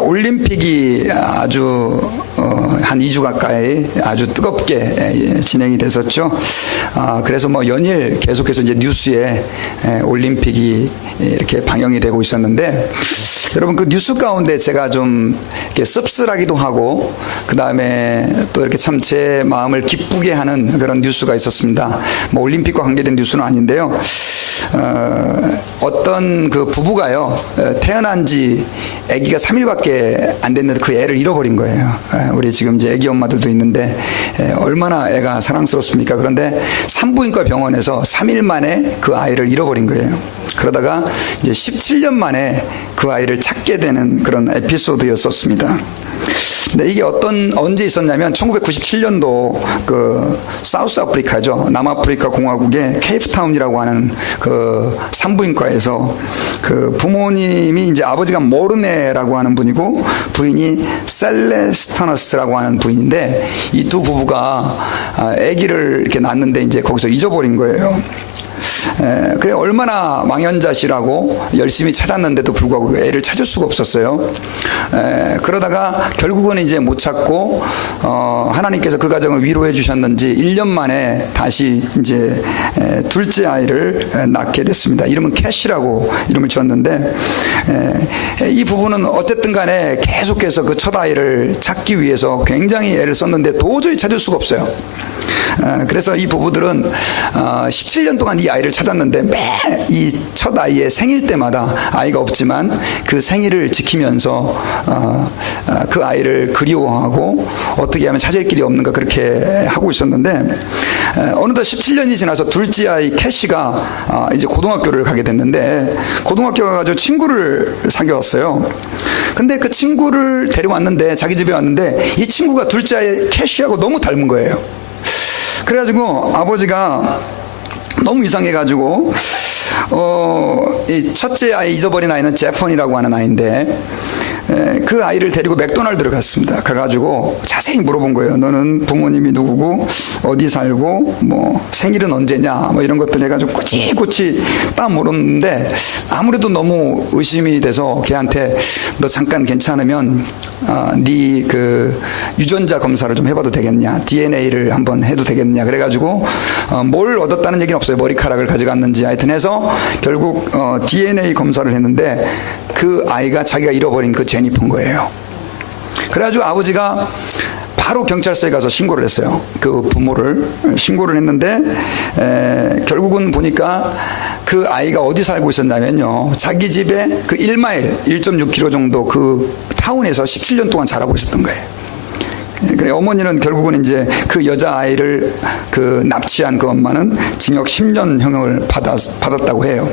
올림픽이 아주 한 2주 가까이 아주 뜨겁게 진행이 됐었죠. 그래서 뭐 연일 계속해서 이제 뉴스에 올림픽이 이렇게 방영이 되고 있었는데, 여러분 그 뉴스 가운데 제가 좀 이렇게 씁쓸하기도 하고 그 다음에 또 이렇게 참 제 마음을 기쁘게 하는 그런 뉴스가 있었습니다. 뭐 올림픽과 관계된 뉴스는 아닌데요. 어떤 그 부부가요, 태어난 지 아기가 3일밖에 안 됐는데 그 애를 잃어버린 거예요. 우리 지금 이제 아기 엄마들도 있는데 얼마나 애가 사랑스럽습니까? 그런데 산부인과 병원에서 3일 만에 그 아이를 잃어버린 거예요. 그러다가 이제 17년 만에 그 아이를 찾게 되는 그런 에피소드였었습니다. 근데 이게 언제 있었냐면 1997년도 그 사우스 아프리카죠. 남아프리카 공화국의 케이프타운이라고 하는 그 산부인과에서 그 부모님이 이제 아버지가 모르네라고 하는 분이고 부인이 셀레스타너스라고 하는 부인인데, 이 두 부부가 아기를 이렇게 낳았는데 이제 거기서 잊어버린 거예요. 그래 얼마나 망연자실하고 열심히 찾았는데도 불구하고 애를 찾을 수가 없었어요. 그러다가 결국은 이제 못 찾고 하나님께서 그 가정을 위로해 주셨는지 1년 만에 다시 이제 둘째 아이를 낳게 됐습니다. 이름은 캐시라고 이름을 지었는데, 이 부부는 어쨌든 간에 계속해서 그 첫 아이를 찾기 위해서 굉장히 애를 썼는데 도저히 찾을 수가 없어요. 그래서 이 부부들은 17년 동안 이 아이를 찾았는데 매 이 첫 아이의 생일 때마다, 아이가 없지만 그 생일을 지키면서 그 아이를 그리워하고 어떻게 하면 찾을 길이 없는가 그렇게 하고 있었는데, 어느덧 17년이 지나서 둘째 아이 캐시가 이제 고등학교를 가게 됐는데, 고등학교 가가지고 친구를 사귀었어요. 근데 그 친구를 데려왔는데, 자기 집에 왔는데 이 친구가 둘째 아이 캐시하고 너무 닮은 거예요. 그래가지고 아버지가 너무 이상해가지고 이 첫째 아이, 잊어버린 아이는 제펀이라고 하는 아이인데 그 아이를 데리고 맥도날드를 갔습니다. 가가지고 자세히 물어본 거예요. 너는 부모님이 누구고 어디 살고 뭐 생일은 언제냐 뭐 이런 것들 해가지고 꼬치꼬치 딱 물었는데, 아무래도 너무 의심이 돼서 걔한테 너 잠깐 괜찮으면 네 그 유전자 검사를 좀 해봐도 되겠냐, DNA를 한번 해도 되겠냐. 그래가지고 뭘 얻었다는 얘기는 없어요. 머리카락을 가져갔는지 하여튼 해서 결국 DNA 검사를 했는데 그 아이가 자기가 잃어버린 그 제니퍼인 거예요. 그래가지고 아버지가 바로 경찰서에 가서 신고를 했어요. 그 부모를 신고를 했는데 결국은 보니까 그 아이가 어디 살고 있었냐면요, 자기 집에 그 1마일 1.6km 정도 그 타운에서 17년 동안 자라고 있었던 거예요. 그래 어머니는 결국은 이제 그 여자아이를 그 납치한 그 엄마는 징역 10년 형을 받았다고 해요.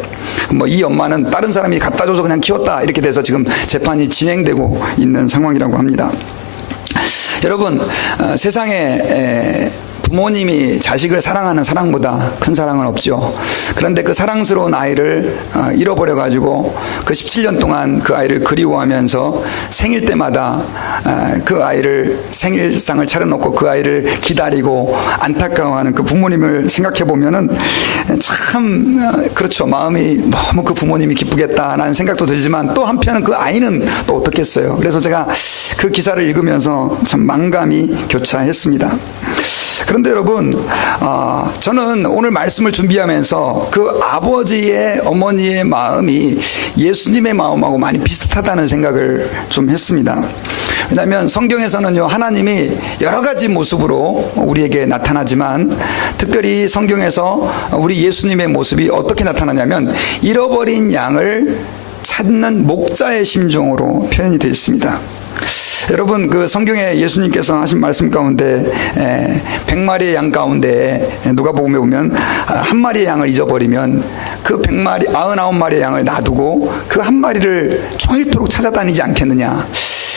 뭐 이 엄마는 다른 사람이 갖다 줘서 그냥 키웠다 이렇게 돼서 지금 재판이 진행되고 있는 상황이라고 합니다. 여러분, 세상에 부모님이 자식을 사랑하는 사랑보다 큰 사랑은 없죠. 그런데 그 사랑스러운 아이를 잃어버려가지고 그 17년 동안 그 아이를 그리워하면서 생일 때마다 그 아이를 생일상을 차려놓고 그 아이를 기다리고 안타까워하는 그 부모님을 생각해 보면은 참 그렇죠. 마음이 너무 그 부모님이 기쁘겠다라는 생각도 들지만 또 한편은 그 아이는 또 어떻겠어요. 그래서 제가 그 기사를 읽으면서 참 만감이 교차했습니다. 그런데 여러분, 저는 오늘 말씀을 준비하면서 그 아버지의 어머니의 마음이 예수님의 마음하고 많이 비슷하다는 생각을 좀 했습니다. 왜냐하면 성경에서는요, 하나님이 여러 가지 모습으로 우리에게 나타나지만 특별히 성경에서 우리 예수님의 모습이 어떻게 나타나냐면 잃어버린 양을 찾는 목자의 심정으로 표현이 되어 있습니다. 여러분, 그 성경에 예수님께서 하신 말씀 가운데 100마리의 양 가운데 누가복음에 보면 한 마리의 양을 잊어버리면 그 99마리의 양을 놔두고 그 한 마리를 종일토록 찾아다니지 않겠느냐.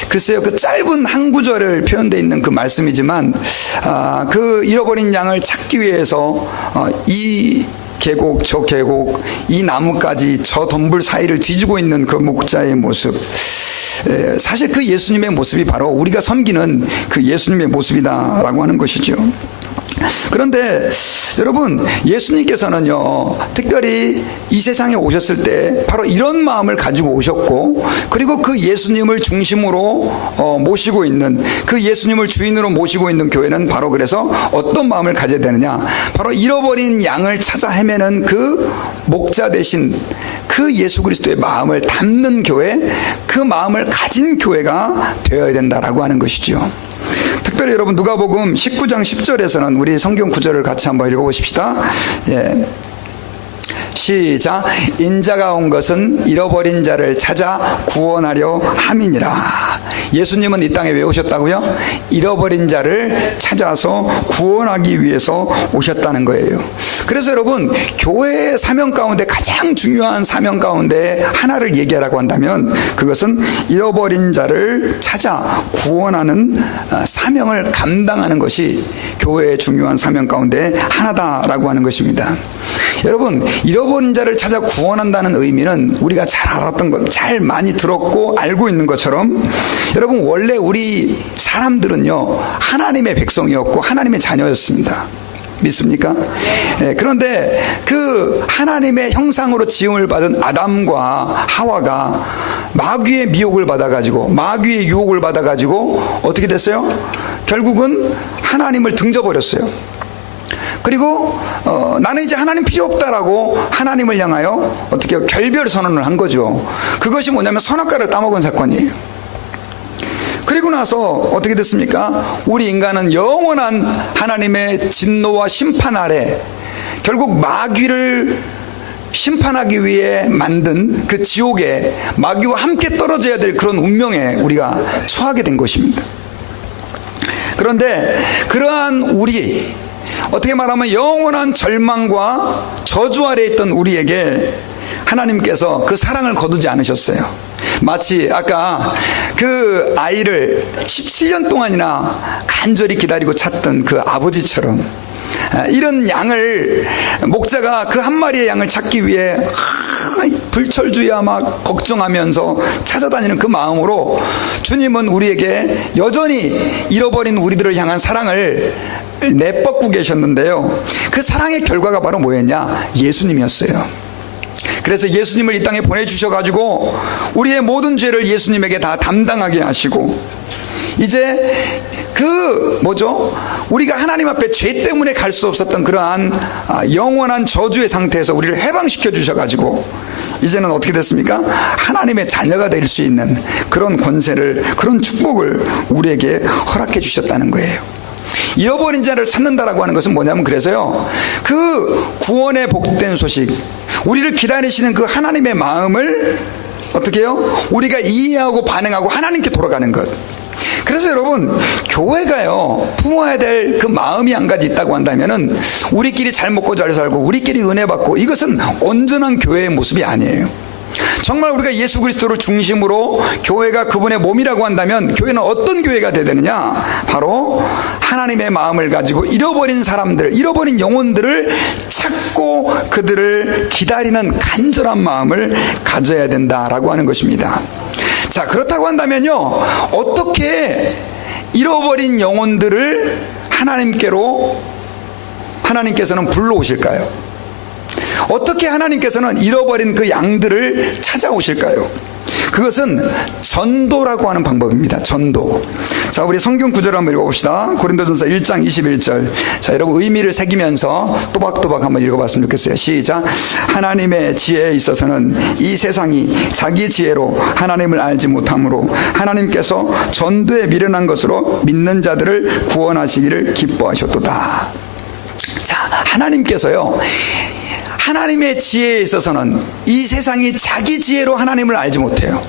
글쎄요, 그 짧은 한 구절을 표현되어 있는 그 말씀이지만 그 잃어버린 양을 찾기 위해서 이 계곡 저 계곡, 이 나무까지 저 덤불 사이를 뒤지고 있는 그 목자의 모습, 사실 그 예수님의 모습이 바로 우리가 섬기는 그 예수님의 모습이다라고 하는 것이죠. 그런데 여러분, 예수님께서는요, 특별히 이 세상에 오셨을 때 바로 이런 마음을 가지고 오셨고, 그리고 그 예수님을 중심으로 모시고 있는, 그 예수님을 주인으로 모시고 있는 교회는 바로 그래서 어떤 마음을 가져야 되느냐, 바로 잃어버린 양을 찾아 헤매는 그 목자 대신 그 예수 그리스도의 마음을 담는 교회, 그 마음을 가진 교회가 되어야 된다라고 하는 것이죠. 특별히 여러분, 누가복음 19장 10절에서는 우리 성경 구절을 같이 한번 읽어보십시다. 예. 시작. 인자가 온 것은 잃어버린 자를 찾아 구원하려 함이니라. 예수님은 이 땅에 왜 오셨다고요? 잃어버린 자를 찾아서 구원하기 위해서 오셨다는 거예요. 그래서 여러분, 교회의 사명 가운데 가장 중요한 사명 가운데 하나를 얘기하라고 한다면 그것은 잃어버린 자를 찾아 구원하는 사명을 감당하는 것이 교회의 중요한 사명 가운데 하나다라고 하는 것입니다. 여러분, 잃어버린 자를 찾아 구원한다는 의미는 우리가 잘 알았던 것, 잘 많이 들었고 알고 있는 것처럼, 여러분, 원래 우리 사람들은요, 하나님의 백성이었고 하나님의 자녀였습니다. 믿습니까? 예, 그런데 그 하나님의 형상으로 지음을 받은 아담과 하와가 마귀의 미혹을 받아가지고, 마귀의 유혹을 받아가지고 어떻게 됐어요? 결국은 하나님을 등져버렸어요. 그리고 나는 이제 하나님 필요 없다라고 하나님을 향하여 어떻게 결별 선언을 한 거죠. 그것이 뭐냐면 선악과를 따먹은 사건이에요. 그리고 나서 어떻게 됐습니까? 우리 인간은 영원한 하나님의 진노와 심판 아래, 결국 마귀를 심판하기 위해 만든 그 지옥에 마귀와 함께 떨어져야 될 그런 운명에 우리가 처하게 된 것입니다. 그런데 그러한 우리, 어떻게 말하면 영원한 절망과 저주 아래에 있던 우리에게 하나님께서 그 사랑을 거두지 않으셨어요. 마치 아까 그 아이를 17년 동안이나 간절히 기다리고 찾던 그 아버지처럼, 이런 양을, 목자가 그 한 마리의 양을 찾기 위해 불철주야 막 걱정하면서 찾아다니는 그 마음으로 주님은 우리에게 여전히 잃어버린 우리들을 향한 사랑을 내뻗고 계셨는데요, 그 사랑의 결과가 바로 뭐였냐? 예수님이었어요. 그래서 예수님을 이 땅에 보내주셔가지고 우리의 모든 죄를 예수님에게 다 담당하게 하시고, 이제 우리가 하나님 앞에 죄 때문에 갈 수 없었던 그러한 영원한 저주의 상태에서 우리를 해방시켜 주셔가지고 이제는 어떻게 됐습니까? 하나님의 자녀가 될 수 있는 그런 권세를, 그런 축복을 우리에게 허락해 주셨다는 거예요. 잃어버린 자를 찾는다라고 하는 것은 뭐냐면, 그래서요, 그 구원의 복된 소식, 우리를 기다리시는 그 하나님의 마음을 어떻게 해요? 우리가 이해하고 반응하고 하나님께 돌아가는 것. 그래서 여러분, 교회가요, 품어야 될 그 마음이 한 가지 있다고 한다면은, 우리끼리 잘 먹고 잘 살고 우리끼리 은혜 받고, 이것은 온전한 교회의 모습이 아니에요. 정말 우리가 예수 그리스도를 중심으로 교회가 그분의 몸이라고 한다면 교회는 어떤 교회가 되어야 되느냐? 바로 하나님의 마음을 가지고 잃어버린 사람들, 잃어버린 영혼들을 찾고 그들을 기다리는 간절한 마음을 가져야 된다라고 하는 것입니다. 자, 그렇다고 한다면요, 어떻게 잃어버린 영혼들을 하나님께서는 불러오실까요? 어떻게 하나님께서는 잃어버린 그 양들을 찾아오실까요? 그것은 전도라고 하는 방법입니다. 전도. 자, 우리 성경 구절을 한번 읽어봅시다. 고린도전서 1장 21절. 자, 여러분 의미를 새기면서 또박또박 한번 읽어봤으면 좋겠어요. 시작. 하나님의 지혜에 있어서는 이 세상이 자기 지혜로 하나님을 알지 못하므로 하나님께서 전도에 미련한 것으로 믿는 자들을 구원하시기를 기뻐하셨도다. 자, 하나님께서요, 하나님의 지혜에 있어서는 이 세상이 자기 지혜로 하나님을 알지 못해요.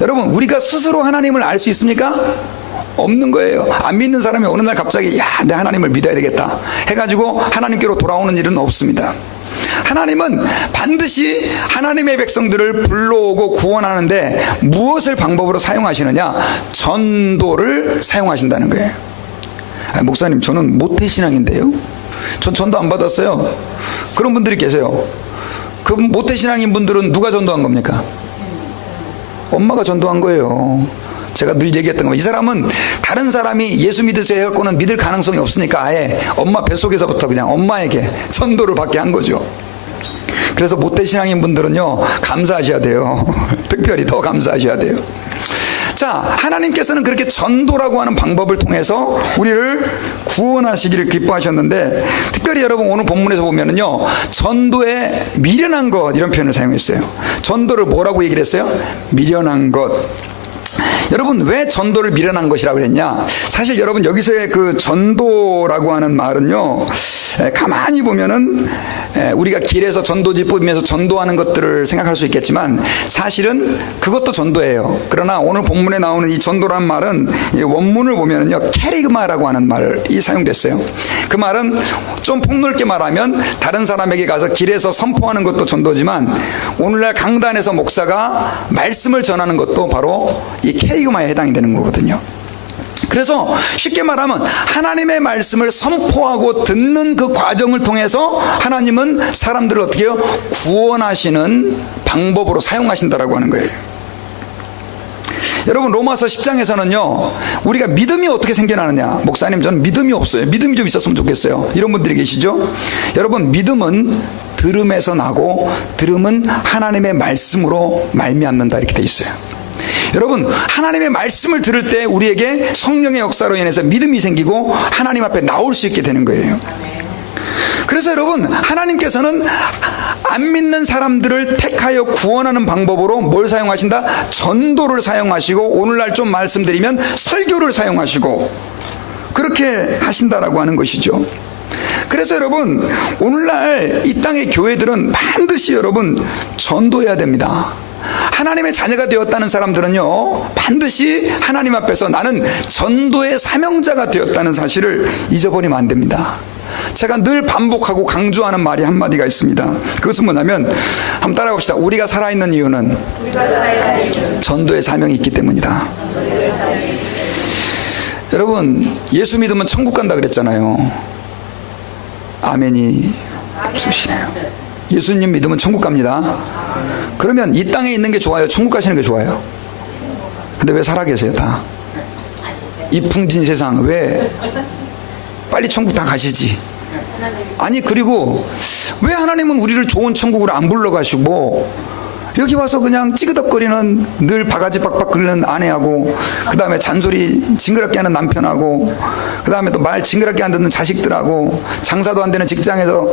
여러분, 우리가 스스로 하나님을 알 수 있습니까? 없는 거예요. 안 믿는 사람이 어느 날 갑자기 내 하나님을 믿어야 되겠다 해가지고 하나님께로 돌아오는 일은 없습니다. 하나님은 반드시 하나님의 백성들을 불러오고 구원하는데 무엇을 방법으로 사용하시느냐? 전도를 사용하신다는 거예요. 목사님, 저는 모태신앙인데요, 전 전도 안 받았어요. 그런 분들이 계세요. 그 모태신앙인 분들은 누가 전도한 겁니까? 엄마가 전도한 거예요. 제가 늘 얘기했던 거, 이 사람은 다른 사람이 예수 믿으세요 해갖고는 믿을 가능성이 없으니까 아예 엄마 뱃속에서부터 그냥 엄마에게 전도를 받게 한 거죠. 그래서 모태신앙인 분들은요, 감사하셔야 돼요. 특별히 더 감사하셔야 돼요. 자, 하나님께서는 그렇게 전도라고 하는 방법을 통해서 우리를 구원하시기를 기뻐하셨는데, 특별히 여러분 오늘 본문에서 보면은요, 전도에 미련한 것, 이런 표현을 사용했어요. 전도를 뭐라고 얘기를 했어요? 미련한 것. 여러분, 왜 전도를 미련한 것이라고 그랬냐? 사실 여러분 여기서의 그 전도라고 하는 말은요, 가만히 보면은 우리가 길에서 전도지 뽑으면서 전도하는 것들을 생각할 수 있겠지만 사실은 그것도 전도예요. 그러나 오늘 본문에 나오는 이 전도란 말은 원문을 보면은요, 캐리그마라고 하는 말이 사용됐어요. 그 말은 좀 폭넓게 말하면 다른 사람에게 가서 길에서 선포하는 것도 전도지만 오늘날 강단에서 목사가 말씀을 전하는 것도 바로 이 캐리그마에 해당이 되는 거거든요. 그래서 쉽게 말하면 하나님의 말씀을 선포하고 듣는 그 과정을 통해서 하나님은 사람들을 어떻게 해요? 구원하시는 방법으로 사용하신다라고 하는 거예요. 여러분 로마서 10장에서는요, 우리가 믿음이 어떻게 생겨나느냐, 목사님 저는 믿음이 없어요, 믿음이 좀 있었으면 좋겠어요, 이런 분들이 계시죠? 여러분, 믿음은 들음에서 나고 들음은 하나님의 말씀으로 말미암는다, 이렇게 돼 있어요. 여러분, 하나님의 말씀을 들을 때 우리에게 성령의 역사로 인해서 믿음이 생기고 하나님 앞에 나올 수 있게 되는 거예요. 그래서 여러분, 하나님께서는 안 믿는 사람들을 택하여 구원하는 방법으로 뭘 사용하신다? 전도를 사용하시고, 오늘날 좀 말씀드리면 설교를 사용하시고, 그렇게 하신다라고 하는 것이죠. 그래서 여러분, 오늘날 이 땅의 교회들은 반드시 여러분 전도해야 됩니다. 하나님의 자녀가 되었다는 사람들은요, 반드시 하나님 앞에서 나는 전도의 사명자가 되었다는 사실을 잊어버리면 안 됩니다. 제가 늘 반복하고 강조하는 말이 한마디가 있습니다. 그것은 뭐냐면, 한번 따라해 봅시다. 우리가 살아있는 이유는 전도의 사명이 있기 때문이다. 여러분, 예수 믿으면 천국 간다 그랬잖아요. 아멘이 없으시네요. 예수님 믿으면 천국 갑니다. 그러면 이 땅에 있는 게 좋아요? 천국 가시는 게 좋아요? 근데 왜 살아계세요 다? 이 풍진 세상 왜 빨리 천국 다 가시지? 아니, 그리고 왜 하나님은 우리를 좋은 천국으로 안 불러가시고 여기 와서 그냥 찌그덕거리는, 늘 바가지 빡빡 끓는 아내하고, 그 다음에 잔소리 징그럽게 하는 남편하고, 그 다음에 또 말 징그럽게 안 듣는 자식들하고, 장사도 안 되는 직장에서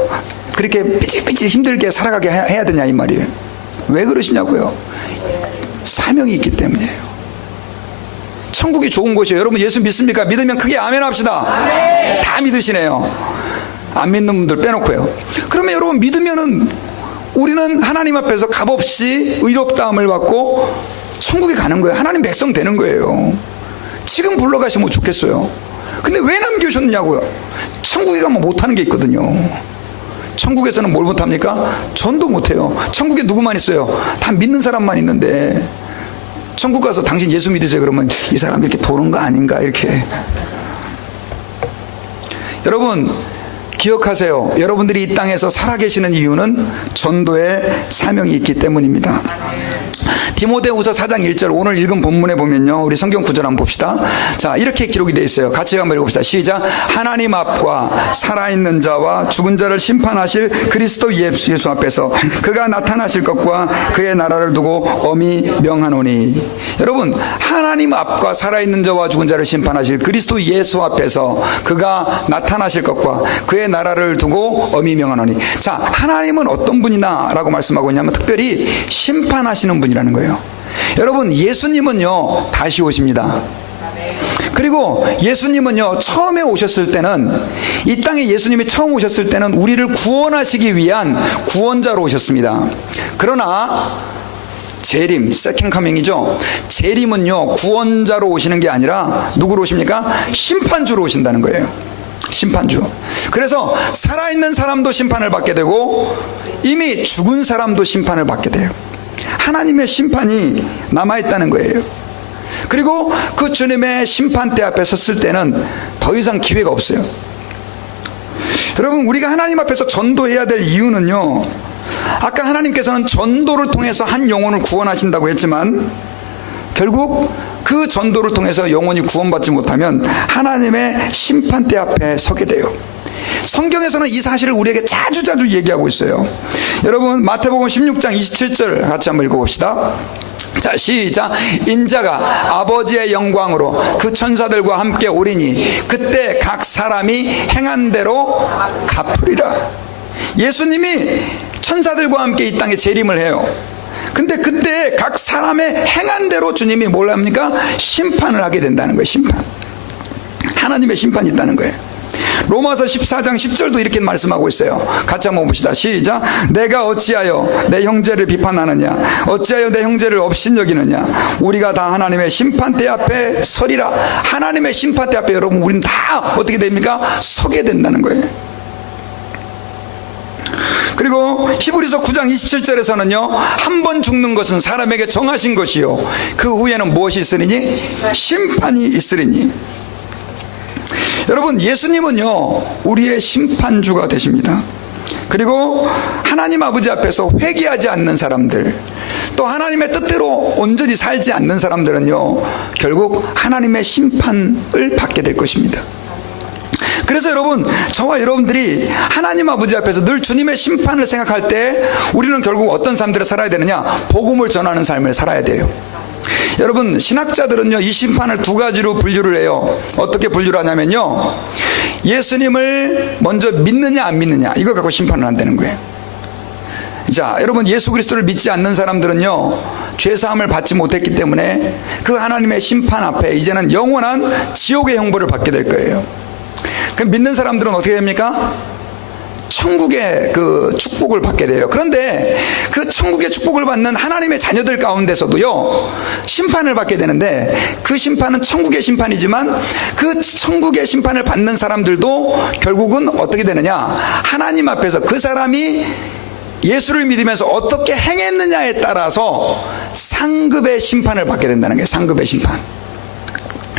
그렇게 삐질삐질 힘들게 살아가게 해야 되냐, 이 말이에요. 왜 그러시냐고요? 사명이 있기 때문이에요. 천국이 좋은 곳이에요. 여러분 예수 믿습니까? 믿으면 크게 아멘 합시다. 아멘. 다 믿으시네요. 안 믿는 분들 빼놓고요. 그러면 여러분 믿으면은 우리는 하나님 앞에서 값없이 의롭다함을 받고 천국에 가는 거예요. 하나님 백성 되는 거예요. 지금 불러가시면 좋겠어요. 근데 왜 남겨주셨냐고요? 천국에 가면 못하는 게 있거든요. 천국에서는 뭘 못합니까? 전도 못해요. 천국에 누구만 있어요? 다 믿는 사람만 있는데, 천국 가서 당신 예수 믿으세요 그러면 이 사람 이렇게 도는 거 아닌가, 이렇게. 여러분 기억하세요. 여러분들이 이 땅에서 살아계시는 이유는 전도의 사명이 있기 때문입니다. 디모데후서 4장 1절, 오늘 읽은 본문에 보면요, 우리 성경 구절 한번 봅시다. 자, 이렇게 기록이 되어 있어요. 같이 한번 읽어봅시다. 시작. 하나님 앞과 살아있는 자와 죽은 자를 심판하실 그리스도 예수 앞에서 그가 나타나실 것과 그의 나라를 두고 엄히 명하노니. 여러분, 하나님 앞과 살아있는 자와 죽은 자를 심판하실 그리스도 예수 앞에서 그가 나타나실 것과 그의 나라를 두고 엄히 명하노니. 자, 하나님은 어떤 분이나 라고 말씀하고 있냐면 특별히 심판하시는 분이라는 거예요. 여러분, 예수님은요 다시 오십니다. 그리고 예수님은요 처음에 오셨을 때는, 이 땅에 예수님이 처음 오셨을 때는 우리를 구원하시기 위한 구원자로 오셨습니다. 그러나 재림, 세컨 커밍이죠. 재림은요 구원자로 오시는 게 아니라 누구로 오십니까? 심판주로 오신다는 거예요. 심판주. 그래서 살아있는 사람도 심판을 받게 되고 이미 죽은 사람도 심판을 받게 돼요. 하나님의 심판이 남아있다는 거예요. 그리고 그 주님의 심판대 앞에 섰을 때는 더 이상 기회가 없어요. 여러분, 우리가 하나님 앞에서 전도해야 될 이유는요, 아까 하나님께서는 전도를 통해서 한 영혼을 구원하신다고 했지만 결국 그 전도를 통해서 영혼이 구원받지 못하면 하나님의 심판대 앞에 서게 돼요. 성경에서는 이 사실을 우리에게 자주 얘기하고 있어요. 여러분, 마태복음 16장 27절 같이 한번 읽어봅시다. 자, 시작. 인자가 아버지의 영광으로 그 천사들과 함께 오리니 그때 각 사람이 행한 대로 갚으리라. 예수님이 천사들과 함께 이 땅에 재림을 해요. 근데 그때 각 사람의 행한 대로 주님이 뭘 합니까? 심판을 하게 된다는 거예요. 심판. 하나님의 심판이 있다는 거예요. 로마서 14장 10절도 이렇게 말씀하고 있어요. 같이 한번 봅시다. 시작. 내가 어찌하여 내 형제를 비판하느냐, 어찌하여 내 형제를 업신여기느냐. 우리가 다 하나님의 심판대 앞에 서리라. 하나님의 심판대 앞에 여러분 우리는 다 어떻게 됩니까? 서게 된다는 거예요. 그리고 히브리서 9장 27절에서는요, 한 번 죽는 것은 사람에게 정하신 것이요 그 후에는 무엇이 있으리니? 심판이 있으리니. 여러분, 예수님은요 우리의 심판주가 되십니다. 그리고 하나님 아버지 앞에서 회개하지 않는 사람들, 또 하나님의 뜻대로 온전히 살지 않는 사람들은요 결국 하나님의 심판을 받게 될 것입니다. 그래서 여러분, 저와 여러분들이 하나님 아버지 앞에서 늘 주님의 심판을 생각할 때 우리는 결국 어떤 삶들을 살아야 되느냐? 복음을 전하는 삶을 살아야 돼요. 여러분, 신학자들은요 이 심판을 두 가지로 분류를 해요. 어떻게 분류를 하냐면요, 예수님을 먼저 믿느냐 안 믿느냐, 이거 갖고 심판을 한다는 거예요. 자, 여러분, 예수 그리스도를 믿지 않는 사람들은요 죄사함을 받지 못했기 때문에 그 하나님의 심판 앞에 이제는 영원한 지옥의 형벌을 받게 될 거예요. 그럼 믿는 사람들은 어떻게 됩니까? 천국의 그 축복을 받게 돼요. 그런데 그 천국의 축복을 받는 하나님의 자녀들 가운데서도요 심판을 받게 되는데, 그 심판은 천국의 심판이지만 그 천국의 심판을 받는 사람들도 결국은 어떻게 되느냐? 하나님 앞에서 그 사람이 예수를 믿으면서 어떻게 행했느냐에 따라서 상급의 심판을 받게 된다는 거예요. 상급의 심판.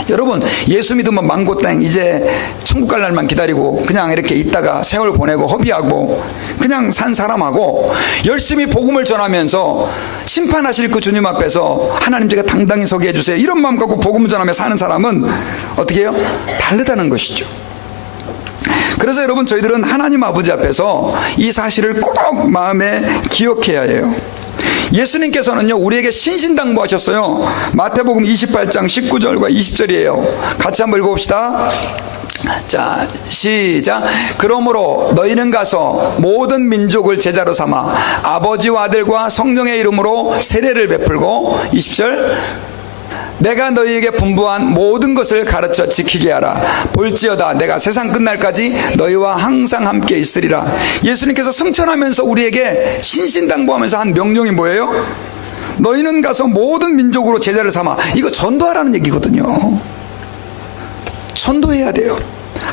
여러분, 예수 믿으면 망고땡 이제 천국 갈 날만 기다리고 그냥 이렇게 있다가 세월 보내고 허비하고 그냥 산 사람하고, 열심히 복음을 전하면서 심판하실 그 주님 앞에서 하나님 제가 당당히 서게 해주세요 이런 마음 갖고 복음을 전하며 사는 사람은 어떻게 해요? 다르다는 것이죠. 그래서 여러분, 저희들은 하나님 아버지 앞에서 이 사실을 꼭 마음에 기억해야 해요. 예수님께서는요 우리에게 신신당부하셨어요. 마태복음 28장 19절과 20절이에요. 같이 한번 읽어봅시다. 자, 시작. 그러므로 너희는 가서 모든 민족을 제자로 삼아 아버지와 아들과 성령의 이름으로 세례를 베풀고, 20절, 내가 너희에게 분부한 모든 것을 가르쳐 지키게 하라. 볼지어다 내가 세상 끝날까지 너희와 항상 함께 있으리라. 예수님께서 승천하면서 우리에게 신신당부하면서 한 명령이 뭐예요? 너희는 가서 모든 민족으로 제자를 삼아. 이거 전도하라는 얘기거든요. 전도해야 돼요.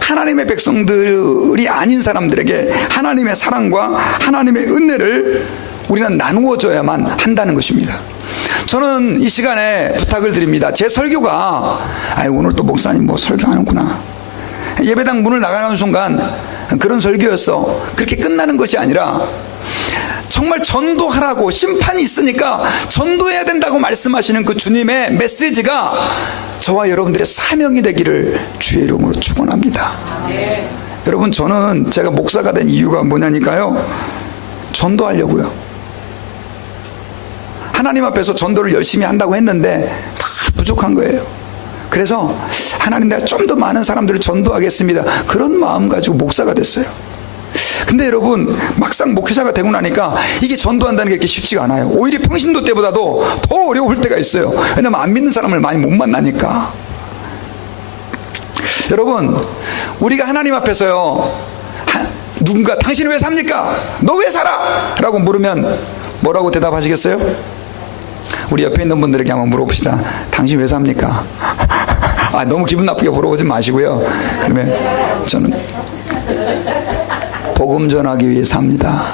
하나님의 백성들이 아닌 사람들에게 하나님의 사랑과 하나님의 은혜를 우리는 나누어줘야만 한다는 것입니다. 저는 이 시간에 부탁을 드립니다. 제 설교가 오늘 또 목사님 뭐 설교하는구나, 예배당 문을 나가는 순간 그런 설교였어, 그렇게 끝나는 것이 아니라 정말 전도하라고, 심판이 있으니까 전도해야 된다고 말씀하시는 그 주님의 메시지가 저와 여러분들의 사명이 되기를 주의 이름으로 축원합니다. 여러분, 저는 제가 목사가 된 이유가 뭐냐니까요, 전도하려고요. 하나님 앞에서 전도를 열심히 한다고 했는데 다 부족한 거예요. 그래서 하나님, 내가 좀 더 많은 사람들을 전도하겠습니다, 그런 마음 가지고 목사가 됐어요. 근데 여러분, 막상 목회자가 되고 나니까 이게 전도한다는 게 그렇게 쉽지가 않아요. 오히려 평신도 때보다도 더 어려울 때가 있어요. 왜냐하면 안 믿는 사람을 많이 못 만나니까. 여러분, 우리가 하나님 앞에서요 누군가 당신은 왜 삽니까? 너 왜 살아? 라고 물으면 뭐라고 대답하시겠어요? 우리 옆에 있는 분들에게 한번 물어봅시다. 당신 왜 삽니까? 너무 기분 나쁘게 물어보지 마시고요. 그러면 저는 복음 전하기 위해 삽니다.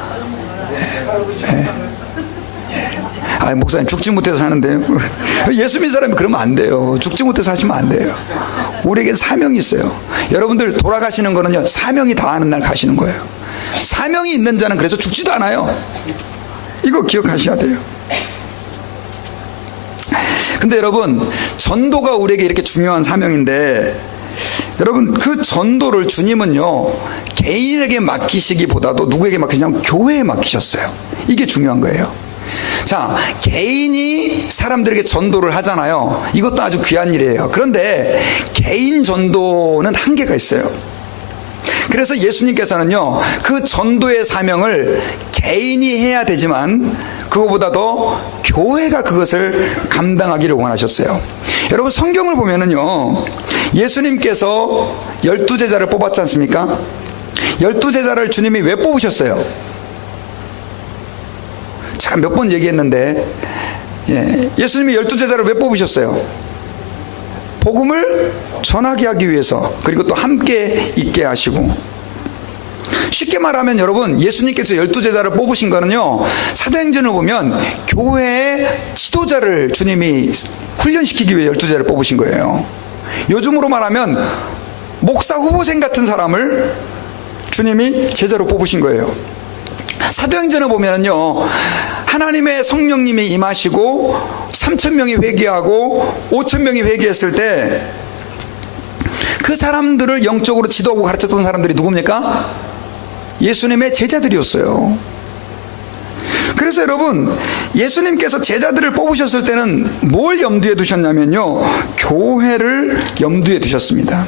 목사님 죽지 못해서 사는데요. 예수 믿는 사람이 그러면 안 돼요. 죽지 못해서 사시면 안 돼요. 우리에겐 사명이 있어요. 여러분들 돌아가시는 거는요 사명이 다하는 날 가시는 거예요. 사명이 있는 자는 그래서 죽지도 않아요. 이거 기억하셔야 돼요. 근데 여러분, 전도가 우리에게 이렇게 중요한 사명인데, 여러분, 그 전도를 주님은요, 개인에게 맡기시기보다도 누구에게 맡기냐면 교회에 맡기셨어요. 이게 중요한 거예요. 자, 개인이 사람들에게 전도를 하잖아요. 이것도 아주 귀한 일이에요. 그런데 개인 전도는 한계가 있어요. 그래서 예수님께서는요, 그 전도의 사명을 개인이 해야 되지만 그거보다도 교회가 그것을 감당하기를 원하셨어요. 여러분, 성경을 보면은요, 예수님께서 12제자를 뽑았지 않습니까? 12제자를 주님이 왜 뽑으셨어요? 제가 몇 번 얘기했는데, 예수님이 12제자를 왜 뽑으셨어요? 복음을 전하게 하기 위해서, 그리고 또 함께 있게 하시고. 쉽게 말하면 여러분, 예수님께서 12제자를 뽑으신 거는요, 사도행전을 보면 교회의 지도자를 주님이 훈련시키기 위해 12제자를 뽑으신 거예요. 요즘으로 말하면 목사 후보생 같은 사람을 주님이 제자로 뽑으신 거예요. 사도행전을 보면요, 하나님의 성령님이 임하시고 3,000명이 회개하고 5,000명이 회개했을 때 그 사람들을 영적으로 지도하고 가르쳤던 사람들이 누굽니까? 예수님의 제자들이었어요. 그래서 여러분, 예수님께서 제자들을 뽑으셨을 때는 뭘 염두에 두셨냐면요, 교회를 염두에 두셨습니다.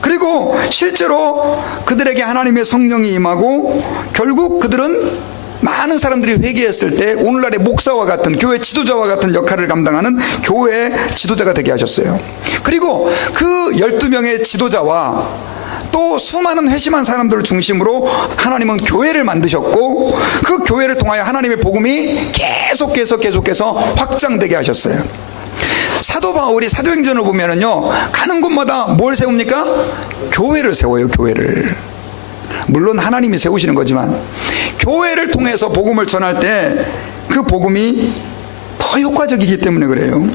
그리고 실제로 그들에게 하나님의 성령이 임하고 결국 그들은 많은 사람들이 회개했을 때 오늘날의 목사와 같은, 교회 지도자와 같은 역할을 감당하는 교회의 지도자가 되게 하셨어요. 그리고 그 12명의 지도자와 또 수많은 회심한 사람들을 중심으로 하나님은 교회를 만드셨고, 그 교회를 통하여 하나님의 복음이 계속해서 확장되게 하셨어요. 사도 바울이 사도행전을 보면은요, 가는 곳마다 뭘 세웁니까? 교회를 세워요. 교회를. 물론 하나님이 세우시는 거지만 교회를 통해서 복음을 전할 때 그 복음이 더 효과적이기 때문에 그래요.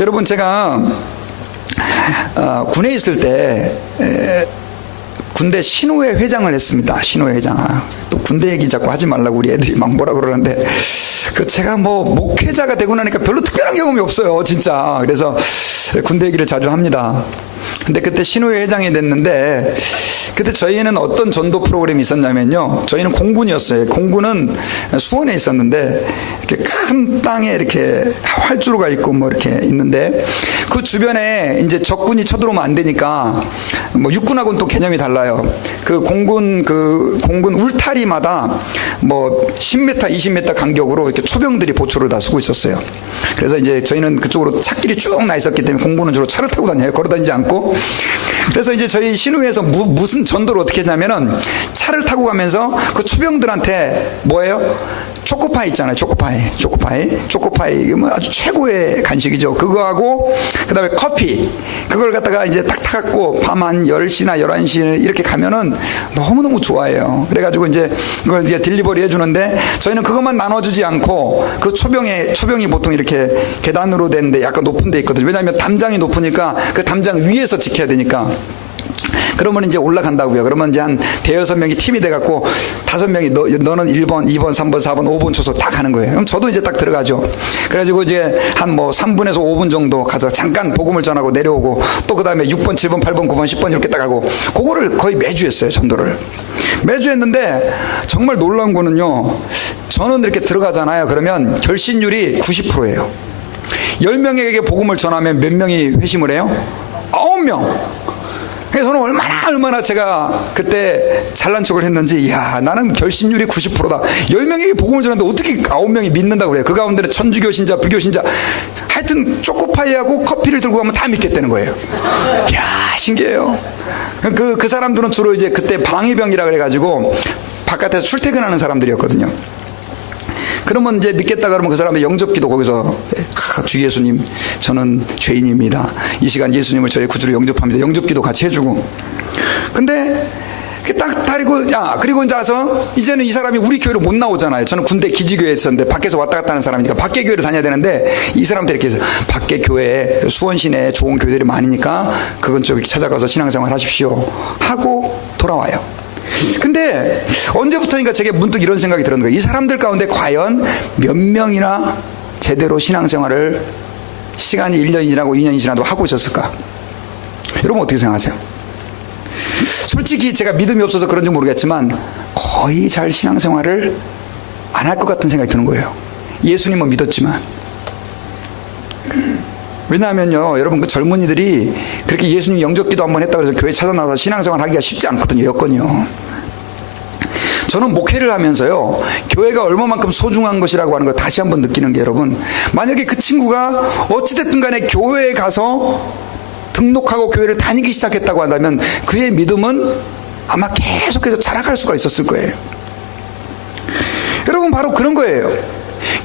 여러분, 제가 군에 있을 때 군대 신호회 회장을 했습니다. 신호회 회장. 또 군대 얘기 자꾸 하지 말라고 우리 애들이 막 뭐라 그러는데, 제가 뭐 목회자가 되고 나니까 별로 특별한 경험이 없어요, 진짜. 그래서 군대 얘기를 자주 합니다. 근데 그때 신호회 회장이 됐는데, 그때 저희는 어떤 전도 프로그램이 있었냐면요, 저희는 공군이었어요. 공군은 수원에 있었는데, 이렇게 큰 땅에 이렇게 활주로가 있고 뭐 이렇게 있는데, 그 주변에 이제 적군이 쳐들어오면 안 되니까, 뭐 육군하고는 또 개념이 달라요. 그 공군 울타리마다 뭐 10m, 20m 간격으로 이렇게 초병들이 보초를 다 서고 있었어요. 그래서 이제 저희는 그쪽으로 차길이 쭉 나 있었기 때문에 공군은 주로 차를 타고 다녀요. 걸어 다니지 않고. 그래서 이제 저희 신우에서 무슨 전도를 어떻게 했냐면은, 차를 타고 가면서 그 초병들한테 뭐예요? 초코파이 있잖아요. 초코파이 뭐 아주 최고의 간식이죠. 그거하고 그 다음에 커피, 그걸 갖다가 이제 딱 타갖고 밤 한 10시나 11시 이렇게 가면은 너무너무 좋아해요. 그래가지고 이제 그걸 이제 딜리버리 해주는데, 저희는 그것만 나눠주지 않고 그 초병이 보통 이렇게 계단으로 된데 약간 높은 데 있거든요. 왜냐하면 담장이 높으니까 그 담장 위에서 지켜야 되니까. 그러면 이제 올라간다고요. 그러면 이제 한 대여섯 명이 팀이 돼갖고 5명이 너는 1번, 2번, 3번, 4번, 5번 쳐서 다 가는 거예요. 그럼 저도 이제 딱 들어가죠. 그래가지고 이제 한 뭐 3분에서 5분 정도 가서 잠깐 복음을 전하고 내려오고, 또 그 다음에 6번, 7번, 8번, 9번, 10번 이렇게 딱 하고, 그거를 거의 매주 했어요. 전도를. 매주 했는데 정말 놀라운 거는요, 저는 이렇게 들어가잖아요. 그러면 결신율이 90%예요. 10명에게 복음을 전하면 몇 명이 회심을 해요? 9명. 그래서 저는 얼마나 제가 그때 잘난 척을 했는지, 이야, 나는 결신율이 90%다. 10명에게 복음을 전하는데 어떻게 9명이 믿는다고 그래요? 그 가운데는 천주교 신자, 불교 신자, 하여튼 초코파이하고 커피를 들고 가면 다 믿겠다는 거예요. 이야, 신기해요. 그 사람들은 주로 이제 그때 방위병이라 그래가지고 바깥에서 출퇴근하는 사람들이었거든요. 그러면 이제 믿겠다 그러면 그 사람의 영접기도 거기서, 주 예수님, 저는 죄인입니다. 이 시간 예수님을 저의 구주로 영접합니다. 영접기도 같이 해주고. 근데 딱 다리고, 그리고 이제 와서 이제는 이 사람이 우리 교회로 못 나오잖아요. 저는 군대 기지교회에 있었는데 밖에서 왔다 갔다 하는 사람이니까 밖에 교회를 다녀야 되는데, 이 사람들이 이렇게 해서 밖에 교회에 수원 시내에 좋은 교회들이 많으니까 그건 쪽에 찾아가서 신앙생활 하십시오 하고 돌아와요. 근데 언제부터인가 제게 문득 이런 생각이 들었는 거예요. 이 사람들 가운데 과연 몇 명이나 제대로 신앙생활을 시간이 1년이 지나고 2년이 지나도 하고 있었을까? 여러분 어떻게 생각하세요? 솔직히 제가 믿음이 없어서 그런지 모르겠지만 거의 잘 신앙생활을 안 할 것 같은 생각이 드는 거예요. 예수님은 믿었지만. 왜냐하면요, 여러분 그 젊은이들이 그렇게 예수님 영접기도 한번 했다고 해서 교회 찾아 나와서 신앙생활 하기가 쉽지 않거든요. 여건이요. 저는 목회를 하면서요, 교회가 얼마만큼 소중한 것이라고 하는 걸 다시 한번 느끼는 게, 여러분, 만약에 그 친구가 어찌됐든 간에 교회에 가서 등록하고 교회를 다니기 시작했다고 한다면 그의 믿음은 아마 계속해서 자라갈 수가 있었을 거예요. 여러분, 바로 그런 거예요.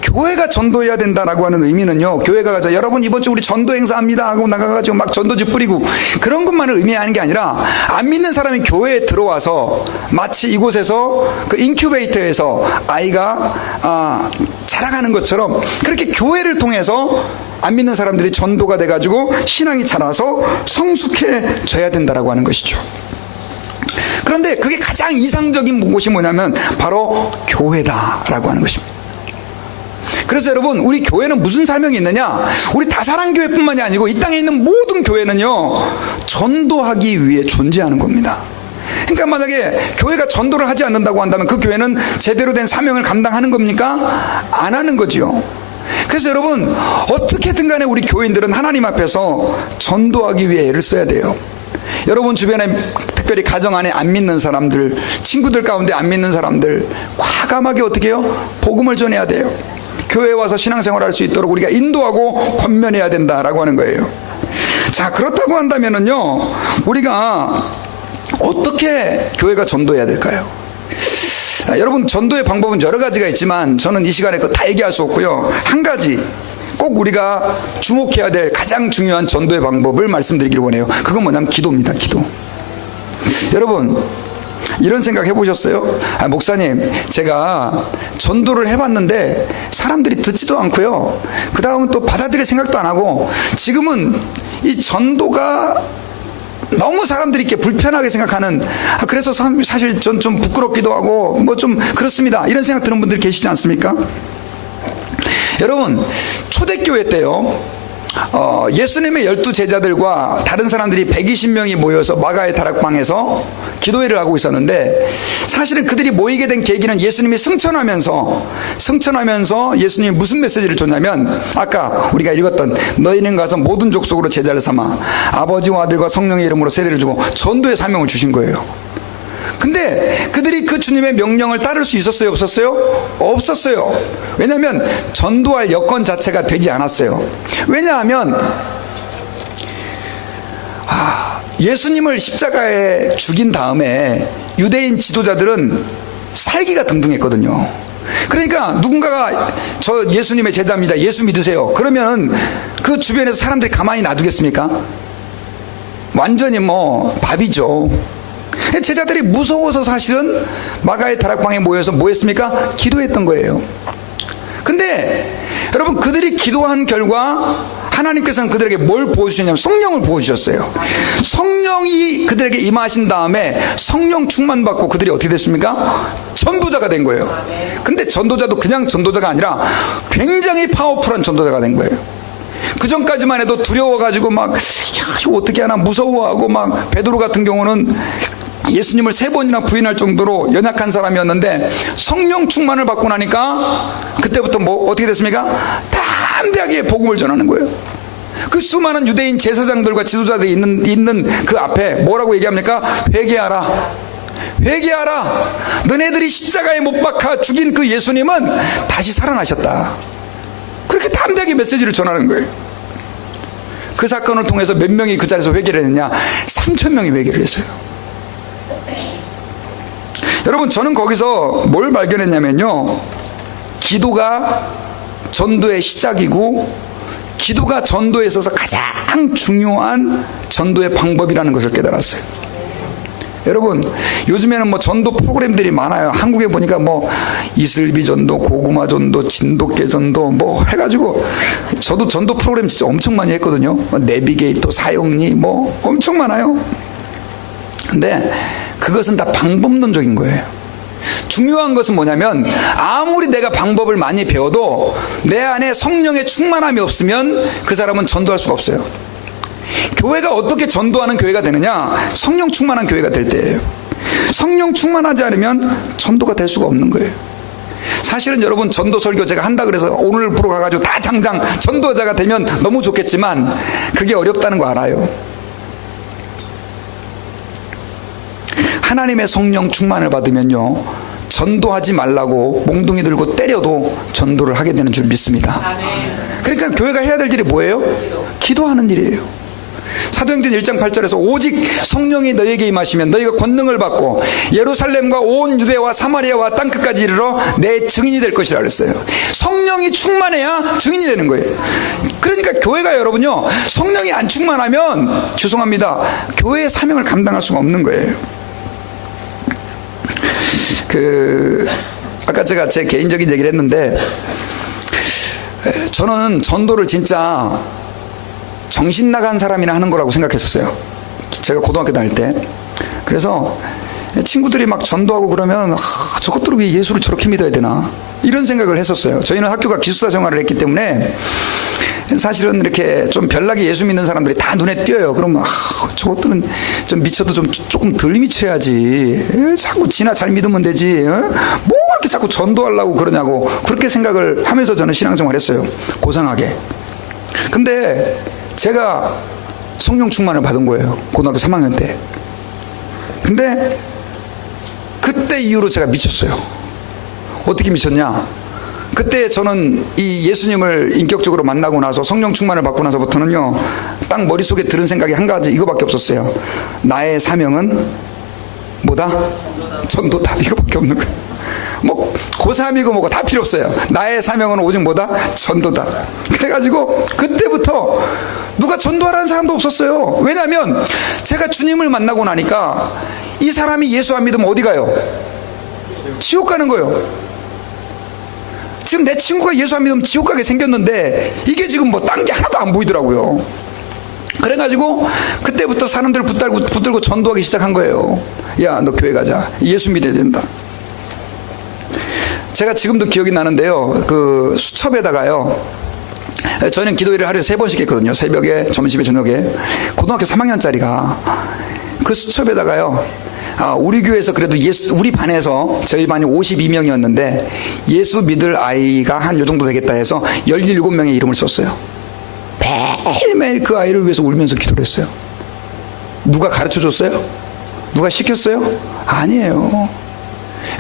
교회가 전도해야 된다라고 하는 의미는요, 교회가 가서 여러분 이번 주 우리 전도 행사합니다 하고 나가가지고 막 전도지 뿌리고 그런 것만을 의미하는 게 아니라, 안 믿는 사람이 교회에 들어와서 마치 이곳에서 그 인큐베이터에서 아이가 자라가는 것처럼 그렇게 교회를 통해서 안 믿는 사람들이 전도가 돼가지고 신앙이 자라서 성숙해져야 된다라고 하는 것이죠. 그런데 그게 가장 이상적인 곳이 뭐냐면 바로 교회다라고 하는 것입니다. 그래서 여러분, 우리 교회는 무슨 사명이 있느냐? 우리 다사랑교회뿐만이 아니고 이 땅에 있는 모든 교회는요, 전도하기 위해 존재하는 겁니다. 그러니까 만약에 교회가 전도를 하지 않는다고 한다면 그 교회는 제대로 된 사명을 감당하는 겁니까? 안 하는 거죠. 그래서 여러분, 어떻게든 간에 우리 교인들은 하나님 앞에서 전도하기 위해 애를 써야 돼요. 여러분 주변에 특별히 가정 안에 안 믿는 사람들, 친구들 가운데 안 믿는 사람들 과감하게 어떻게 해요? 복음을 전해야 돼요. 교회에 와서 신앙생활 할 수 있도록 우리가 인도하고 권면해야 된다라고 하는 거예요. 자, 그렇다고 한다면은요, 우리가 어떻게 교회가 전도해야 될까요? 여러분, 전도의 방법은 여러 가지가 있지만 저는 이 시간에 그거 다 얘기할 수 없고요, 한 가지 꼭 우리가 주목해야 될 가장 중요한 전도의 방법을 말씀드리길 원해요. 그건 뭐냐면 기도입니다. 기도. 여러분, 이런 생각 해보셨어요? 목사님, 제가 전도를 해봤는데 사람들이 듣지도 않고요, 그 다음은 또 받아들일 생각도 안 하고, 지금은 이 전도가 너무 사람들이 이렇게 불편하게 생각하는, 그래서 사실 전 좀 부끄럽기도 하고 뭐 좀 그렇습니다, 이런 생각 드는 분들 계시지 않습니까? 여러분, 초대교회 때요, 예수님의 12제자들과 다른 사람들이 120명이 모여서 마가의 다락방에서 기도회를 하고 있었는데, 사실은 그들이 모이게 된 계기는 예수님이 승천하면서 예수님이 무슨 메시지를 줬냐면, 아까 우리가 읽었던 너희는 가서 모든 족속으로 제자를 삼아 아버지와 아들과 성령의 이름으로 세례를 주고 전도의 사명을 주신 거예요. 근데 그들이 그 주님의 명령을 따를 수 있었어요? 없었어요? 없었어요. 왜냐하면 전도할 여건 자체가 되지 않았어요. 왜냐하면 예수님을 십자가에 죽인 다음에 유대인 지도자들은 살기가 등등했거든요. 그러니까 누군가가 저 예수님의 제자입니다, 예수 믿으세요, 그러면 그 주변에서 사람들이 가만히 놔두겠습니까? 완전히 뭐 밥이죠. 제자들이 무서워서 사실은 마가의 다락방에 모여서 뭐 했습니까? 기도했던 거예요. 근데 여러분, 그들이 기도한 결과 하나님께서는 그들에게 뭘 부어주셨냐면 성령을 부어주셨어요. 성령이 그들에게 임하신 다음에 성령 충만받고 그들이 어떻게 됐습니까? 전도자가 된 거예요. 근데 전도자도 그냥 전도자가 아니라 굉장히 파워풀한 전도자가 된 거예요. 그 전까지만 해도 두려워가지고 막, 야, 이거 어떻게 하나 무서워하고, 막 베드로 같은 경우는 예수님을 3번이나 부인할 정도로 연약한 사람이었는데, 성령 충만을 받고 나니까 그때부터 뭐 어떻게 됐습니까? 담대하게 복음을 전하는 거예요. 그 수많은 유대인 제사장들과 지도자들이 있는 그 앞에 뭐라고 얘기합니까? 회개하라, 회개하라, 너네들이 십자가에 못 박아 죽인 그 예수님은 다시 살아나셨다. 그렇게 담대하게 메시지를 전하는 거예요. 그 사건을 통해서 몇 명이 그 자리에서 회개를 했느냐? 3,000명이 회개를 했어요. 여러분, 저는 거기서 뭘 발견했냐면요, 기도가 전도의 시작이고 기도가 전도에 있어서 가장 중요한 전도의 방법이라는 것을 깨달았어요. 여러분, 요즘에는 뭐 전도 프로그램들이 많아요. 한국에 보니까 뭐 이슬비 전도, 고구마 전도, 진돗개 전도 뭐 해가지고, 저도 전도 프로그램 진짜 엄청 많이 했거든요. 내비게이터, 사용리 뭐 엄청 많아요. 근데 그것은 다 방법론적인 거예요. 중요한 것은 뭐냐면 아무리 내가 방법을 많이 배워도 내 안에 성령의 충만함이 없으면 그 사람은 전도할 수가 없어요. 교회가 어떻게 전도하는 교회가 되느냐? 성령 충만한 교회가 될 때예요. 성령 충만하지 않으면 전도가 될 수가 없는 거예요. 사실은 여러분, 전도 설교 제가 한다 그래서 오늘 보러 가가지고 다 당장 전도자가 되면 너무 좋겠지만 그게 어렵다는 거 알아요. 하나님의 성령 충만을 받으면요, 전도하지 말라고 몽둥이 들고 때려도 전도를 하게 되는 줄 믿습니다. 그러니까 교회가 해야 될 일이 뭐예요? 기도하는 일이에요. 사도행전 1장 8절에서 오직 성령이 너희에게 임하시면 너희가 권능을 받고 예루살렘과 온 유대와 사마리아와 땅끝까지 이르러 내 증인이 될 것이라 그랬어요. 성령이 충만해야 증인이 되는 거예요. 그러니까 교회가 여러분요, 성령이 안 충만하면 죄송합니다, 교회의 사명을 감당할 수가 없는 거예요. 아까 제가 제 개인적인 얘기를 했는데, 저는 전도를 진짜 정신 나간 사람이나 하는 거라고 생각했었어요. 제가 고등학교 다닐 때. 그래서 친구들이 막 전도하고 그러면 저것들을 왜 예수를 저렇게 믿어야 되나, 이런 생각을 했었어요. 저희는 학교가 기숙사 생활을 했기 때문에 사실은 이렇게 좀 별나게 예수 믿는 사람들이 다 눈에 띄어요. 그러면 저것들은 좀 미쳐도 좀 조금 덜 미쳐야지, 자꾸 지나 잘 믿으면 되지, 뭐 그렇게 자꾸 전도하려고 그러냐고, 그렇게 생각을 하면서 저는 신앙생활 했어요, 고상하게. 근데 제가 성령 충만을 받은 거예요, 고등학교 3학년 때. 근데 그때 이후로 제가 미쳤어요. 어떻게 미쳤냐? 그때 저는 이 예수님을 인격적으로 만나고 나서 성령 충만을 받고 나서부터는요, 딱 머릿속에 들은 생각이 한 가지, 이거밖에 없었어요. 나의 사명은 뭐다? 전도다. 이거밖에 없는 거예요. 뭐 고3이고 뭐고 다 필요 없어요. 나의 사명은 오직 뭐다? 전도다. 그래가지고 그때부터 누가 전도하라는 사람도 없었어요. 왜냐하면 제가 주님을 만나고 나니까 이 사람이 예수 안 믿으면 어디 가요? 지옥 가는 거예요. 지금 내 친구가 예수 안 믿으면 지옥 가게 생겼는데 이게 지금 뭐 딴 게 하나도 안 보이더라고요. 그래가지고 그때부터 사람들 붙들고 전도하기 시작한 거예요. 야, 너 교회 가자. 예수 믿어야 된다. 제가 지금도 기억이 나는데요, 그 수첩에다가요, 저는 기도회를 하루에 3번씩 했거든요. 새벽에, 점심에, 저녁에. 고등학교 3학년짜리가 그 수첩에다가요, 우리 교회에서 그래도 우리 반에서, 저희 반이 52명이었는데 예수 믿을 아이가 한 요 정도 되겠다 해서 17명의 이름을 썼어요. 매일매일 그 아이를 위해서 울면서 기도를 했어요. 누가 가르쳐 줬어요? 누가 시켰어요? 아니에요.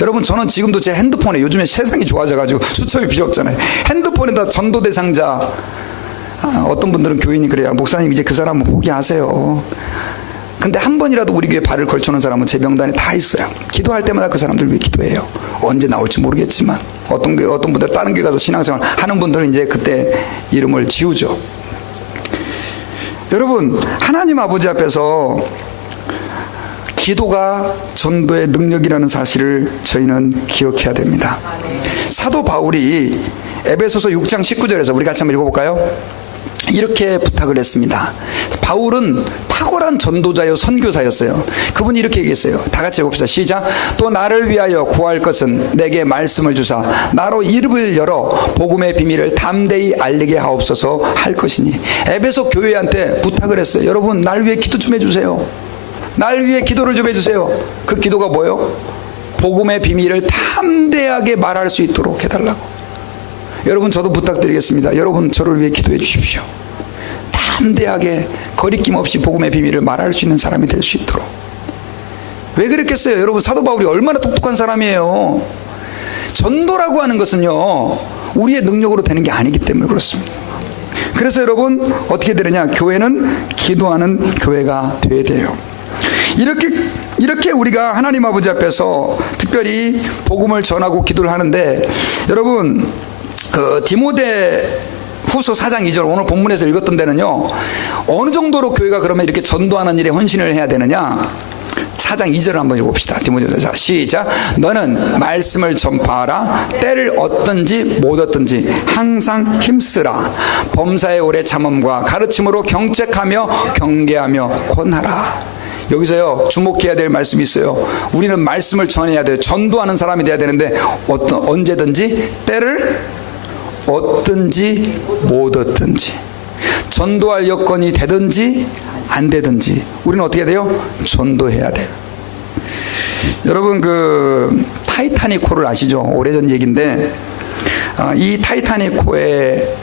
여러분, 저는 지금도 제 핸드폰에, 요즘에 세상이 좋아져가지고 수첩이 필요 없잖아요. 핸드폰에다 전도 대상자, 어떤 분들은 교인이 그래요. 목사님, 이제 그 사람은 포기하세요. 근데 한 번이라도 우리 교회 발을 걸쳐놓은 사람은 제 명단에 다 있어요. 기도할 때마다 그 사람들 위해 기도해요. 언제 나올지 모르겠지만 어떤 분들 다른 교회 가서 신앙생활 하는 분들은 이제 그때 이름을 지우죠. 여러분, 하나님 아버지 앞에서 기도가 전도의 능력이라는 사실을 저희는 기억해야 됩니다. 사도 바울이 에베소서 6장 19절에서 우리 같이 한번 읽어볼까요? 이렇게 부탁을 했습니다. 바울은 탁월한 전도자요 선교사였어요. 그분이 이렇게 얘기했어요. 다 같이 해봅시다. 시작. 또 나를 위하여 구할 것은 내게 말씀을 주사 나로 입을 열어 복음의 비밀을 담대히 알리게 하옵소서 할 것이니. 에베소 교회한테 부탁을 했어요. 여러분, 날 위해 기도 좀 해주세요. 날 위해 기도를 좀 해주세요. 그 기도가 뭐예요? 복음의 비밀을 담대하게 말할 수 있도록 해달라고. 여러분, 저도 부탁드리겠습니다. 여러분, 저를 위해 기도해 주십시오. 담대하게 거리낌 없이 복음의 비밀을 말할 수 있는 사람이 될 수 있도록. 왜 그랬겠어요? 여러분, 사도 바울이 얼마나 똑똑한 사람이에요. 전도라고 하는 것은요, 우리의 능력으로 되는 게 아니기 때문에 그렇습니다. 그래서 여러분, 어떻게 되느냐? 교회는 기도하는 교회가 돼야 돼요. 이렇게 우리가 하나님 아버지 앞에서 특별히 복음을 전하고 기도를 하는데, 여러분, 디모데 후서 4장 2절 오늘 본문에서 읽었던 데는요, 어느 정도로 교회가 그러면 이렇게 전도하는 일에 헌신을 해야 되느냐? 4장 2절을 한번 읽어봅시다. 디모데후서. 시작. 너는 말씀을 전파하라. 때를 얻든지 못 얻든지 항상 힘쓰라. 범사의 오래 참음과 가르침으로 경책하며 경계하며 권하라. 여기서요, 주목해야 될 말씀이 있어요. 우리는 말씀을 전해야 돼요. 전도하는 사람이 돼야 되는데, 언제든지, 때를 얻든지 못 얻든지, 전도할 여건이 되든지 안 되든지, 우리는 어떻게 돼요? 전도해야 돼요. 여러분, 그 타이타닉호를 아시죠? 오래전 얘기인데, 이 타이타닉호에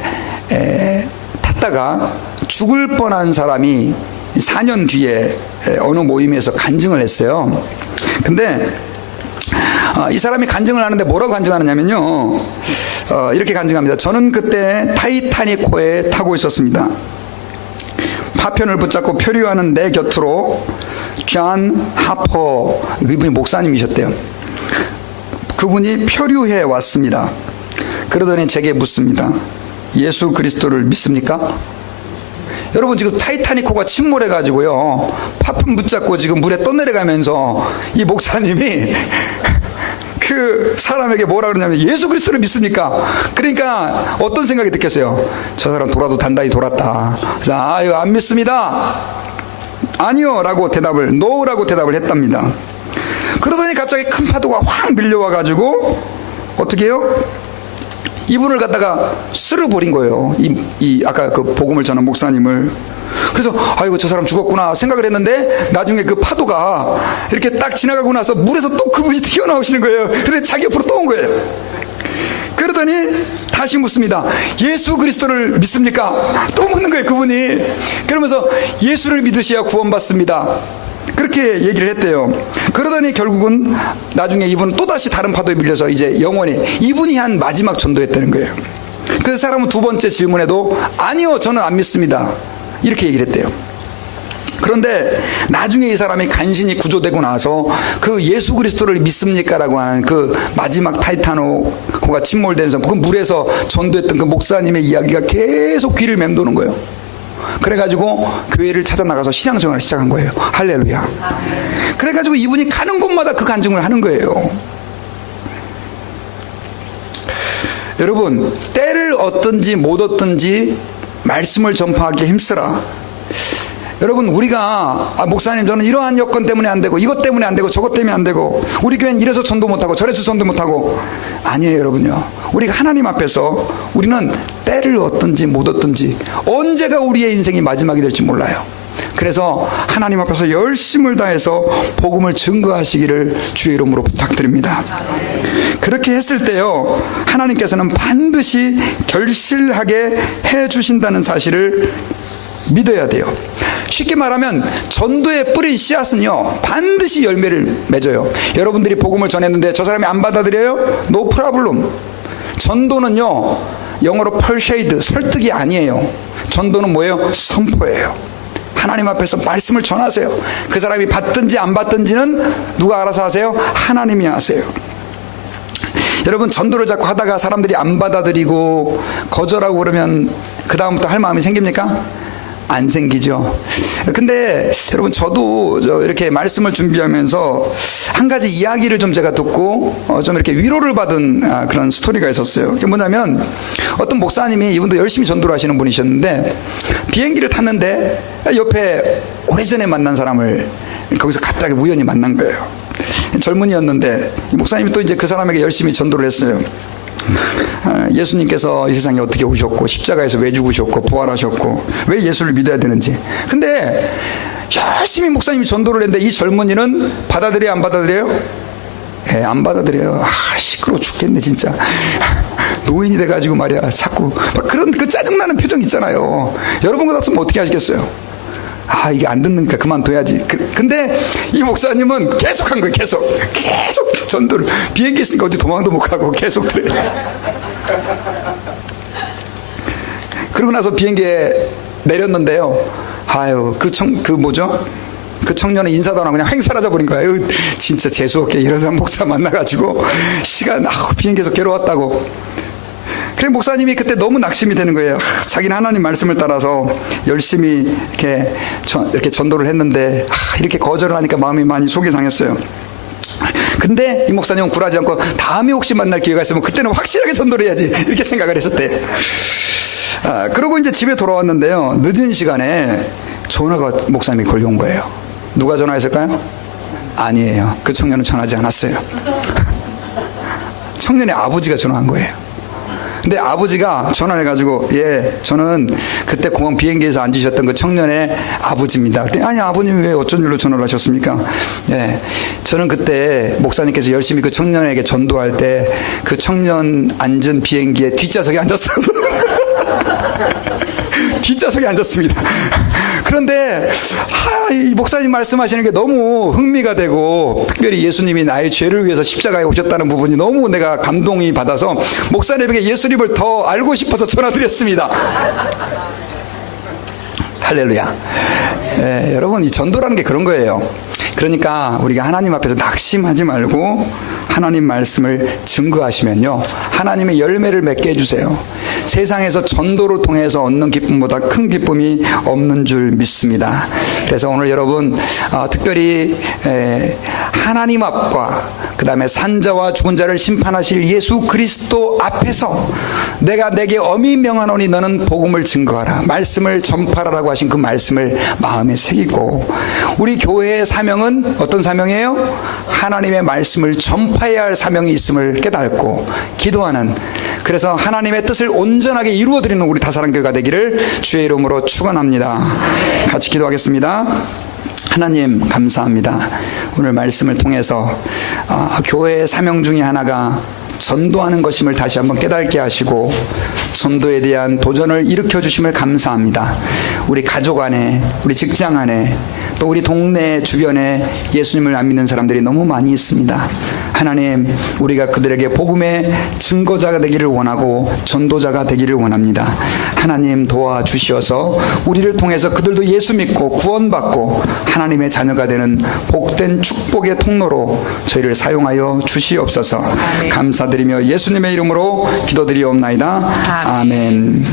탔다가 죽을 뻔한 사람이 4년 뒤에 어느 모임에서 간증을 했어요. 근데 이 사람이 간증을 하는데 뭐라고 간증하느냐면요, 이렇게 간증합니다. 저는 그때 타이타닉호에 타고 있었습니다. 파편을 붙잡고 표류하는 내 곁으로 존 하퍼, 이분이 목사님이셨대요. 그분이 표류해 왔습니다. 그러더니 제게 묻습니다. 예수 그리스도를 믿습니까? 여러분, 지금 타이타닉호가 침몰해가지고요, 파편 붙잡고 지금 물에 떠내려가면서 이 목사님이 그 사람에게 뭐라 그러냐면, 예수 그리스도를 믿습니까? 그러니까 어떤 생각이 들겠어요? 저 사람 돌아도 단단히 돌았다. 그래서 아유, 안 믿습니다. 아니요 라고 대답을, 노라고 대답을 했답니다. 그러더니 갑자기 큰 파도가 확 밀려와가지고 어떻게 해요? 이분을 갖다가 쓸어버린 거예요. 아까 그 복음을 전한 목사님을. 그래서 아이고, 저 사람 죽었구나 생각을 했는데, 나중에 그 파도가 이렇게 딱 지나가고 나서 물에서 또 그분이 튀어나오시는 거예요. 그래서 자기 옆으로 또 온 거예요. 그러더니 다시 묻습니다. 예수 그리스도를 믿습니까? 또 묻는 거예요, 그분이. 그러면서 예수를 믿으셔야 구원받습니다. 그렇게 얘기를 했대요. 그러더니 결국은 나중에 이분은 또다시 다른 파도에 밀려서 이제 영원히, 이분이 한 마지막 전도했다는 거예요. 그 사람은 두 번째 질문에도 아니요, 저는 안 믿습니다, 이렇게 얘기를 했대요. 그런데 나중에 이 사람이 간신히 구조되고 나서 그 예수 그리스도를 믿습니까? 라고 하는 그 마지막 타이타닉호가 침몰되면서 그 물에서 전도했던 그 목사님의 이야기가 계속 귀를 맴도는 거예요. 그래가지고 교회를 찾아 나가서 신앙생활을 시작한 거예요. 할렐루야. 그래가지고 이분이 가는 곳마다 그 간증을 하는 거예요. 여러분, 때를 얻든지 못 얻든지 말씀을 전파하기에 힘쓰라. 여러분, 우리가 목사님 저는 이러한 여건 때문에 안 되고, 이것 때문에 안 되고, 저것 때문에 안 되고, 우리 교회는 이래서 전도 못하고 저래서 전도 못하고, 아니에요. 여러분요, 우리가 하나님 앞에서 우리는 때를 얻든지 못 얻든지, 언제가 우리의 인생이 마지막이 될지 몰라요. 그래서 하나님 앞에서 열심을 다해서 복음을 증거하시기를 주의 이름으로 부탁드립니다. 그렇게 했을 때요, 하나님께서는 반드시 결실하게 해주신다는 사실을 믿어야 돼요. 쉽게 말하면 전도의 뿌린 씨앗은요, 반드시 열매를 맺어요. 여러분들이 복음을 전했는데 저 사람이 안 받아들여요? No problem. 전도는요, 영어로 persuade, 설득이 아니에요. 전도는 뭐예요? 선포예요. 하나님 앞에서 말씀을 전하세요. 그 사람이 받든지 안 받든지는 누가 알아서 하세요? 하나님이 하세요. 여러분, 전도를 자꾸 하다가 사람들이 안 받아들이고 거절하고 그러면 그 다음부터 할 마음이 생깁니까? 안 생기죠. 근데 여러분, 저도 이렇게 말씀을 준비하면서 한 가지 이야기를 좀 제가 듣고 좀 이렇게 위로를 받은 그런 스토리가 있었어요. 그게 뭐냐면, 어떤 목사님이, 이분도 열심히 전도를 하시는 분이셨는데, 비행기를 탔는데 옆에 오래전에 만난 사람을 거기서 갑자기 우연히 만난 거예요. 젊은이였는데 이 목사님이 또 이제 그 사람에게 열심히 전도를 했어요. 예수님께서 이 세상에 어떻게 오셨고, 십자가에서 왜 죽으셨고, 부활하셨고, 왜 예수를 믿어야 되는지. 근데 열심히 목사님이 전도를 했는데 이 젊은이는 받아들여요, 안 받아들여요? 예, 안 받아들여요. 시끄러워 죽겠네 진짜. 노인이 돼가지고 말이야, 자꾸 막 그런 그 짜증나는 표정 있잖아요. 여러분 같으면 어떻게 하시겠어요? 이게 안 듣는니까 그만둬야지. 근데 이 목사님은 계속 한 거예요. 계속 전도를. 비행기 있으니까 어디 도망도 못 가고 계속 들어요. 그러고 나서 비행기에 내렸는데요, 그 청년은 인사도 안 하고 그냥 횡 사라져버린 거예요. 진짜 재수없게 이런 사람 목사 만나가지고 비행기에서 괴로웠다고. 그래, 목사님이 그때 너무 낙심이 되는 거예요. 자기는 하나님 말씀을 따라서 열심히 이렇게 전도를 했는데 이렇게 거절을 하니까 마음이 많이 속이 상했어요. 근데 이 목사님은 굴하지 않고 다음에 혹시 만날 기회가 있으면 그때는 확실하게 전도를 해야지, 이렇게 생각을 했었대. 그러고 이제 집에 돌아왔는데요, 늦은 시간에 전화가 목사님이 걸려온 거예요. 누가 전화했을까요? 아니에요. 그 청년은 전화하지 않았어요. 청년의 아버지가 전화한 거예요. 근데 아버지가 전화를 해가지고, 예, 저는 그때 공항 비행기에서 앉으셨던 그 청년의 아버지입니다. 그랬더니, 아니, 아버님 왜 어쩐 일로 전화를 하셨습니까? 예, 저는 그때 목사님께서 열심히 그 청년에게 전도할 때 그 청년 앉은 비행기에 뒷좌석에 앉았어요. 뒷좌석에 앉았습니다. 그런데 이 목사님 말씀하시는 게 너무 흥미가 되고, 특별히 예수님이 나의 죄를 위해서 십자가에 오셨다는 부분이 너무 내가 감동이 받아서 목사님에게 예수님을 더 알고 싶어서 전화드렸습니다. 할렐루야. 예, 여러분, 이 전도라는 게 그런 거예요. 그러니까 우리가 하나님 앞에서 낙심하지 말고 하나님 말씀을 증거하시면요, 하나님의 열매를 맺게 해주세요. 세상에서 전도를 통해서 얻는 기쁨보다 큰 기쁨이 없는 줄 믿습니다. 그래서 오늘 여러분, 특별히 하나님 앞과 그 다음에 산자와 죽은 자를 심판하실 예수 그리스도 앞에서 내가 내게 엄히 명하노니 너는 복음을 증거하라, 말씀을 전파하라고 하신 그 말씀을 마음에 새기고, 우리 교회의 사명은 어떤 사명이에요? 하나님의 말씀을 전파해야 할 사명이 있음을 깨닫고 기도하는, 그래서 하나님의 뜻을 온전하게 이루어드리는 우리 다사랑교회가 되기를 주의 이름으로 축원합니다. 같이 기도하겠습니다. 하나님 감사합니다. 오늘 말씀을 통해서 교회의 사명 중에 하나가 전도하는 것임을 다시 한번 깨닫게 하시고 전도에 대한 도전을 일으켜 주심을 감사합니다. 우리 가족 안에, 우리 직장 안에, 또 우리 동네 주변에 예수님을 안 믿는 사람들이 너무 많이 있습니다. 하나님, 우리가 그들에게 복음의 증거자가 되기를 원하고 전도자가 되기를 원합니다. 하나님 도와주시어서 우리를 통해서 그들도 예수 믿고 구원받고 하나님의 자녀가 되는 복된 축복의 통로로 저희를 사용하여 주시옵소서. 감사드리며 예수님의 이름으로 기도드리옵나이다. 아멘.